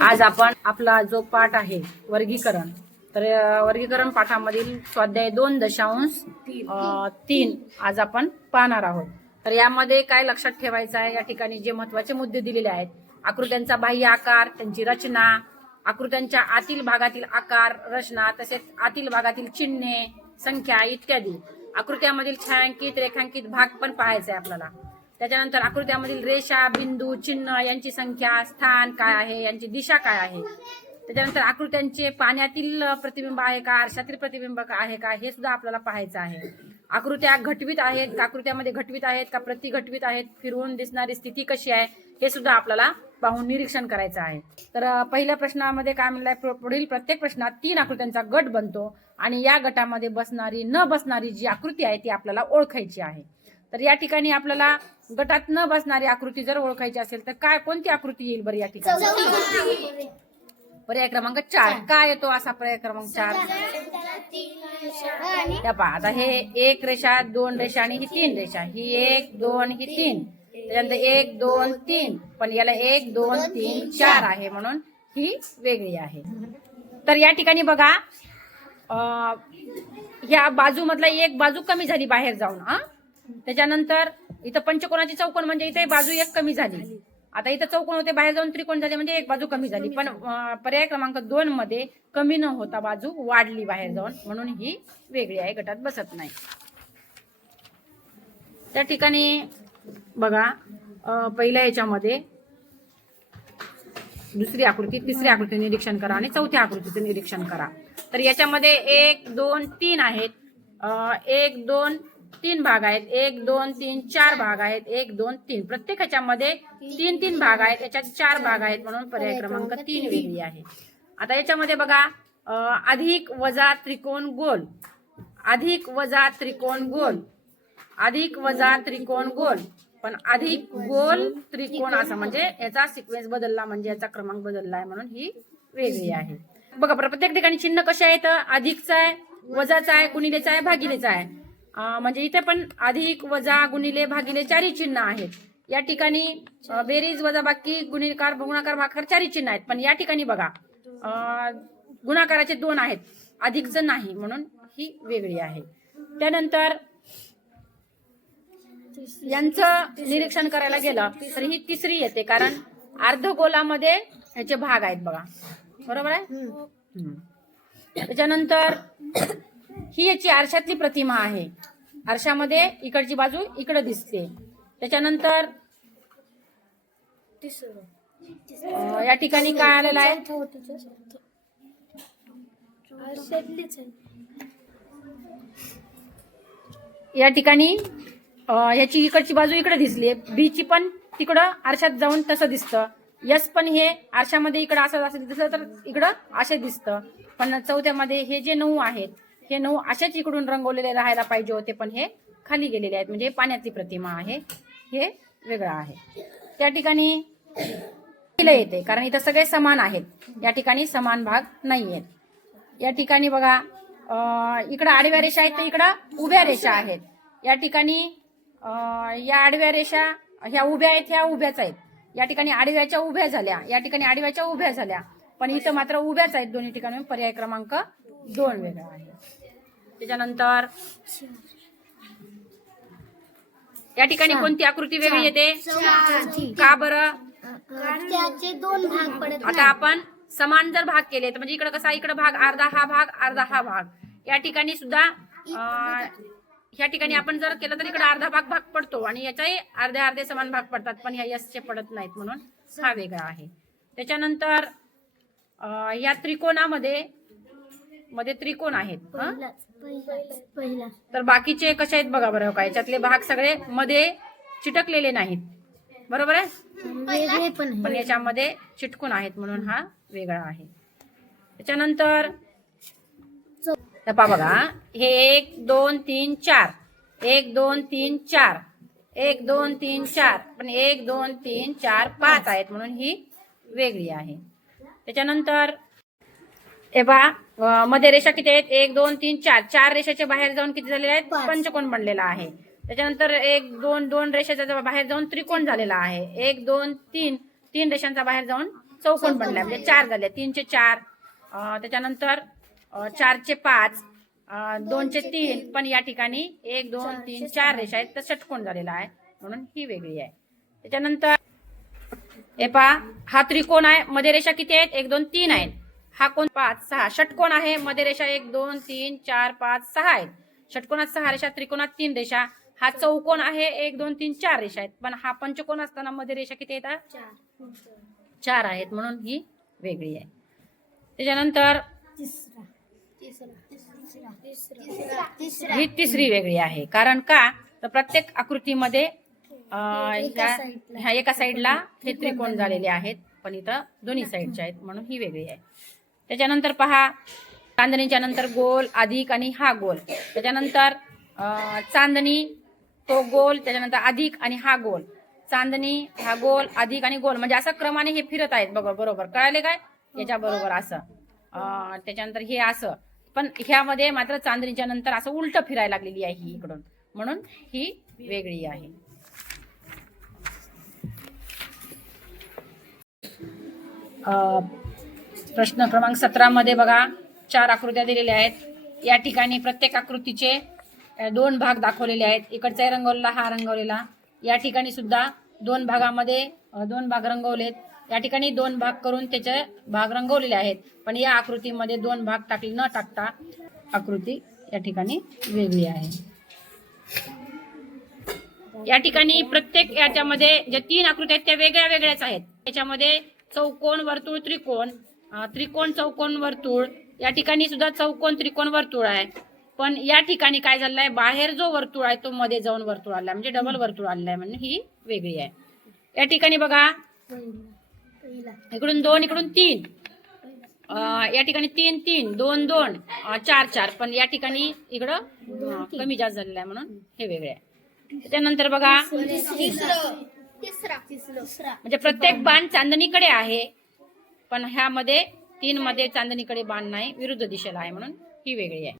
आज आपण आपला जो पाठ आहे वर्गीकरण, तर वर्गीकरण पाठामधील स्वाध्याय 2.3 आज आपण पाहणार आहोत. तर यामध्ये काय लक्षात ठेवायचं आहे, या ठिकाणी जे महत्त्वाचे मुद्दे दिलेले आहेत, आकृत्यांचा बाह्य आकार, त्यांची रचना, आकृत्यांच्या आतील भागातील आकार रचना, तसेच आतील भागातील चिन्हे, संख्या इत्यादी. आकृत्यामधील छायांकित रेखांकित भाग पण पाहायचा आहे आपल्याला. त्याच्यानंतर आकृत्यामधील रेषा, बिंदू, चिन्ह यांची संख्या, स्थान काय आहे, यांची दिशा काय आहे. त्याच्यानंतर आकृत्यांचे पाण्यातील प्रतिबिंब आहे का, आरशातील प्रतिबिंब आहे का, हे सुद्धा आपल्याला पाहायचं आहे. आकृत्या घटवित आहेत का, आकृत्यामध्ये घटवित आहेत का प्रतिघटवित आहेत, फिरवून दिसणारी स्थिती कशी आहे, हे सुद्धा आपल्याला पाहून निरीक्षण करायचं आहे. तर पहिल्या प्रश्नामध्ये काय म्हणलंय, पुढील प्रत्येक प्रश्नात 3 आकृत्यांचा गट बनतो आणि या गटामध्ये बसणारी न बसणारी जी आकृती आहे ती आपल्याला ओळखायची आहे. तर या ठिकाणी आपल्याला गटात न बसणारी आकृती जर ओळखायची असेल तर काय, कोणती आकृती येईल बरं या ठिकाणी? पर्याय क्रमांक 4 काय येतो असा पर्याय क्रमांक 4? त्या पहा, आता हे 1 रेषा, 2 रेषा आणि ही 3 रेषा, ही 1 2 ही 3, त्याच्यानंतर 1 2 3, पण याला 1 2 3 4 आहे म्हणून ही वेगळी आहे. तर या ठिकाणी बघा, ह्या बाजूमधला एक बाजू कमी झाली बाहेर जाऊन. त्याच्यानंतर इथं पंचकोनाची चौकोन म्हणजे इथे बाजू एक कमी झाली. आता इथं चौकोन होते, बाहेर जाऊन त्रिकोण झाले म्हणजे एक बाजू कमी झाली. पण पर्याय क्रमांक 2 मध्ये कमी न होता बाजू वाढली बाहेर जाऊन, म्हणून ही वेगळी आहे, गटात बसत नाही. त्या ठिकाणी बघा, पहिल्या याच्यामध्ये दुसरी आकृती, तिसरी आकृती निरीक्षण करा आणि चौथ्या आकृतीचं निरीक्षण करा. तर याच्यामध्ये 1 2 3 आहेत, 1 2 3 भाग आहेत, 1 2 3 4 भाग आहेत, 1 2 3, प्रत्येक ह्याच्यामध्ये 3 3 भाग आहेत, याच्यात 4 भाग आहेत म्हणून पर्याय क्रमांक 3 वेगळी आहे. आता याच्यामध्ये बघा, अधिक वजा त्रिकोण गोल, अधिक वजा त्रिकोण गोल, अधिक वजा त्रिकोण गोल, पण अधिक गोल त्रिकोण असं म्हणजे याचा सिक्वेन्स बदलला, म्हणजे याचा क्रमांक बदललाय म्हणून ही वेगळी आहे. बघा, प्रत्येक ठिकाणी चिन्ह कसे आहेत, अधिकचा आहे, वजाचा आहे, गुणिलेचा आहे, भागिलेचा आहे. म्हणजे इथे पण अधिक वजा गुणिले भागिले 4 चिन्ह आहेत. या ठिकाणी बेरीज वजाबाकी गुणाकार गुणाकार भागाकार 4 चिन्ह आहेत. पण या ठिकाणी बघा, गुणाकाराचे 2 आहेत, अधिकचं नाही म्हणून ही वेगळी आहे. त्यानंतर यांचं निरीक्षण करायला गेलं तर ही तिसरी येते, कारण अर्धगोलामध्ये ह्याचे भाग आहेत बघा, बरोबर आहे. त्याच्यानंतर ही याची आरशातली प्रतिमा आहे, आरशामध्ये इकडची बाजू इकडे दिसते. त्याच्यानंतर या ठिकाणी काय आलेलं आहे, या ठिकाणी ह्याची इकडची बाजू इकडे दिसली, बी ची पण तिकडं आरशात जाऊन तसं दिसतं, यस पण हे आरशामध्ये इकडं असं दिसलं तर इकडं असे दिसतं. पण चौथ्यामध्ये हे जे 9 आहेत, हे 9 अशाच इकडून रंगवलेले राहायला पाहिजे होते, पण हे खाली गेलेले आहेत, म्हणजे पाण्याची प्रतिमा आहे, हे वेगळं आहे. त्या ठिकाणी येते कारण इथं सगळे समान आहेत, या ठिकाणी समान भाग नाही आहेत. या ठिकाणी बघा, इकडं आडव्या रेषा आहेत तर इकडं उभ्या रेषा आहेत. या ठिकाणी या आडव्या रेषा ह्या उभ्या आहेत, ह्या उभ्याच आहेत. या ठिकाणी आडव्याच्या उभ्या झाल्या, या ठिकाणी आडव्याच्या उभ्या झाल्या, पण इथं मात्र उभ्याच आहेत दोन्ही ठिकाणी. पर्याय क्रमांक 2 वेगळा आहे. त्याच्यानंतर या ठिकाणी कोणती आकृती वेगळी येते, का बरं? आता आपण समान जर भाग केले तर म्हणजे इकडे कसा, इकडे भाग अर्धा, हा भाग अर्धा, हा भाग. या ठिकाणी सुद्धा या ठिकाणी आपण जर केलं तर इकडे अर्धा भाग पडतो आणि याच्याही अर्धे अर्धे समान भाग पडतात, पण ह्या यसचे पडत नाहीत म्हणून हा वेगळा आहे. त्याच्यानंतर या त्रिकोणामध्ये त्रिकोण आहेत, तर बाकीचे कसे आहेत बघा बरं का, याच्यातले भाग सगळे मध्ये चिटकलेले नाहीत, बरोबर आहे, पण याच्यामध्ये चिटकून आहेत म्हणून हा वेगळा आहे. त्याच्यानंतर बघा, हे 1 2 3 4, 1 2 3 4, 1 2 3 4, पण 1 2 3 4 5 आहेत म्हणून ही वेगळी आहे. त्याच्यानंतर हे पहा, मध्ये रेषा किती आहेत, 1 2 3 4, 4 रेषाच्या बाहेर जाऊन किती झालेले आहेत, पंचकोन बनलेला आहे. त्याच्यानंतर 1 2 2 रेषाच्या बाहेर जाऊन त्रिकोण झालेला आहे. 1 2 3 रेषांचा बाहेर जाऊन चौकोन बनलाय, म्हणजे 4 झाले, 3 चे 4, त्याच्यानंतर 4 चे 5, 2 चे 3, पण या ठिकाणी 1 2 3 4 रेषा आहेत, तर षटकोन झालेला आहे, म्हणून ही वेगळी आहे. त्याच्यानंतर हे पहा, हा त्रिकोण आहे, मध्ये रेषा किती आहेत, 1 2 3 आहेत. हा कोण 5 6 षटकोन आहे, मध्ये रेषा 1 2 3 4 5 6 आहेत. षटकोनात 6 रेषा, त्रिकोणात 3 रेषा. हा चौकोन आहे, 1 2 3 4 रेषा आहेत, पण हा पंचकोन असताना मध्ये रेषा किती येतात, 4 आहेत, म्हणून ही वेगळी आहे. त्याच्यानंतर ही तिसरी वेगळी आहे. कारण का, तर प्रत्येक आकृतीमध्ये ह्या एका साईडला हे त्रिकोण झालेले आहेत, पण इथं दोन्ही साईडचे आहेत, म्हणून ही वेगळी आहे. त्याच्यानंतर पहा, चांदणीच्या नंतर गोल, अधिक आणि हा गोल. त्याच्यानंतर चांदणी, तो गोल, त्याच्यानंतर अधिक आणि हा गोल. चांदणी, हा गोल, अधिक आणि गोल, म्हणजे असं क्रमाने हे फिरत आहेत बरोबर. कळाले काय, याच्या बरोबर असं. त्याच्यानंतर हे असं, पण ह्यामध्ये मात्र चांदणीच्या नंतर असं उलट फिरायला लागलेली आहे ही इकडून, म्हणून ही वेगळी आहे. प्रश्न क्रमांक 17 मध्ये बघा, 4 आकृत्या दिलेल्या आहेत. या ठिकाणी प्रत्येक आकृतीचे 2 भाग दाखवलेले आहेत. इकडचा रंगवलेला, हा रंगवलेला. या ठिकाणी सुद्धा 2 भागामध्ये 2 भाग रंगवलेत. या ठिकाणी 2 भाग करून त्याचे भाग रंगवलेले आहेत, पण या आकृतीमध्ये 2 भाग टाकले न टाकता आकृती या ठिकाणी वेगळी आहे. या ठिकाणी प्रत्येक याच्यामध्ये ज्या 3 आकृत्या आहेत त्या वेगळ्या वेगळ्याच आहेत. त्याच्यामध्ये चौकोन, वर्तुळ, त्रिकोण, त्रिकोण, चौकोन, वर्तुळ. या ठिकाणी सुद्धा चौकोन, त्रिकोण, वर्तुळ आहे, पण या ठिकाणी काय झालंय, बाहेर जो वर्तुळ आहे तो मध्ये जाऊन वर्तुळ आलाय, म्हणजे डबल वर्तुळ आलाय, म्हणून ही वेगळी आहे. या ठिकाणी बघा, इकडून 2, इकडून 3, या ठिकाणी 3 3, 2 2, 4 4, पण या ठिकाणी इकडं कमी जास्त झालेलं आहे, म्हणून हे वेगळे आहे. त्याच्यानंतर बघा, म्हणजे प्रत्येक बाण चांदणीकडे आहे, पण ह्यामध्ये 3 मध्ये चांदणीकडे बाण नाही, विरुद्ध दिशेला आहे, म्हणून ही वेगळी आहे.